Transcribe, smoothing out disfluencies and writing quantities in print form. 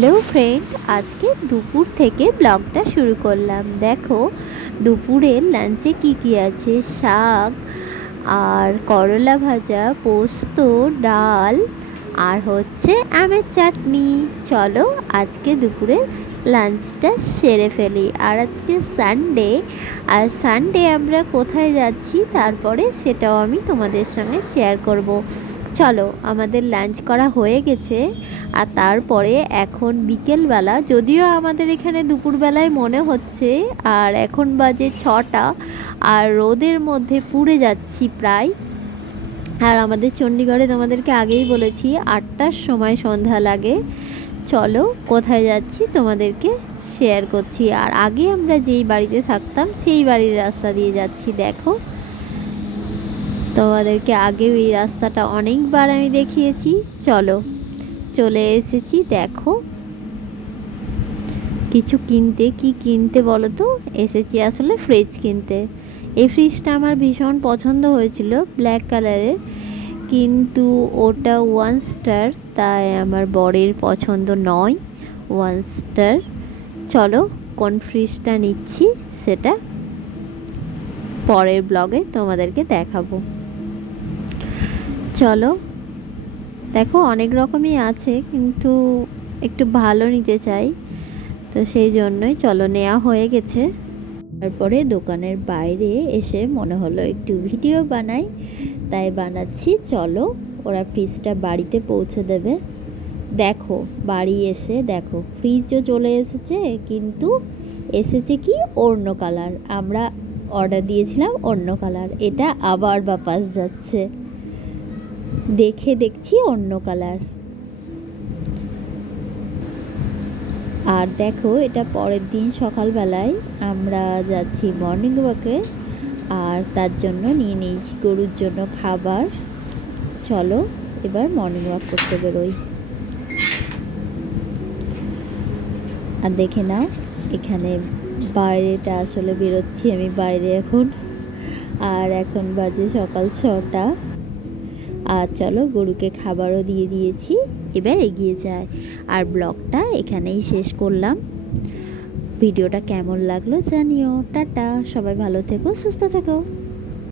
Hello friend, আজকে দুপুর থেকে ব্লগটা শুরু করলাম। দেখো দুপুরের লাঞ্চে কি কি আছে। শাক আর করলা ভাজা, পোস্ত, ডাল আর হচ্ছে আমের চাটনি। চলো আজকে দুপুরের লাঞ্চটা সেরে ফেলি। আর আজকে সানডে, আর সানডে আমরা কোথায় যাচ্ছি তারপরে সেটাও আমি তোমাদের সঙ্গে শেয়ার করব। চলো, আমাদের লাঞ্চ করা হয়ে গেছে। আর তারপরে এখন বিকেলবেলা, যদিও আমাদের এখানে দুপুরবেলায় মনে হচ্ছে, আর এখন বাজে 6টা, আর রোদের মধ্যে পুড়ে যাচ্ছি প্রায়। আর আমাদের চণ্ডীগড়ে তোমাদেরকে আগেই বলেছি 8টার সময় সন্ধ্যা লাগে। চলো কোথায় যাচ্ছি তোমাদেরকে শেয়ার করছি। আর আগে আমরা যেই বাড়িতে থাকতাম সেই বাড়ির রাস্তা দিয়ে যাচ্ছি। দেখো, তোমাদেরকে আগেও এই রাস্তাটা অনেকবার আমি দেখিয়েছি। চলো, চলে এসেছি। দেখো কিছু কিনতে। কি কিনতে বলো তো? এসেছি আসলে ফ্রিজ কিনতে। এই ফ্রিজটা আমার ভীষণ পছন্দ হয়েছিল, ব্ল্যাক কালারের, কিন্তু ওটা 1 স্টার, তাই আমার বরের পছন্দ নয় 1 স্টার। চলো কোন ফ্রিজটা নিচ্ছি সেটা পরের ব্লগে তোমাদেরকে দেখাবো। চলো, দেখো অনেক রকমই আছে, কিন্তু একটু ভালো নিতে চাই, তো সেই জন্যই চলো নেওয়া হয়ে গেছে। তারপরে দোকানের বাইরে এসে মনে হলো একটু ভিডিও বানাই, তাই বানাচ্ছি। চলো, ওরা ফ্রিজটা বাড়িতে পৌঁছে দেবে। দেখো বাড়ি এসে দেখো ফ্রিজও চলে এসেছে, কিন্তু এসেছে কি অন্য কালার। আমরা অর্ডার দিয়েছিলাম অন্য কালার, এটা আবার বাপাস যাচ্ছে। দেখে দেখছি অন্য কালার। আর দেখো এটা পরের দিন সকালবেলায় আমরা যাচ্ছি মর্নিং ওয়াকে, আর তার জন্য নিয়ে নিয়েছি গরুর জন্য খাবার। চলো এবার মর্নিং ওয়াক করতে বেরোই। আর দেখে নাও এখানে বাইরেটা আসলে বেরোচ্ছি আমি বাইরে এখন। আর এখন বাজে সকাল 6টা। আর চলো গরুকে খাবারও দিয়ে দিয়েছি, এবার এগিয়ে যায়। আর ব্লগটা এখানেই শেষ করলাম। ভিডিওটা কেমন লাগলো জানিও। টাটা, সবাই ভালো থেকো, সুস্থ থেকো।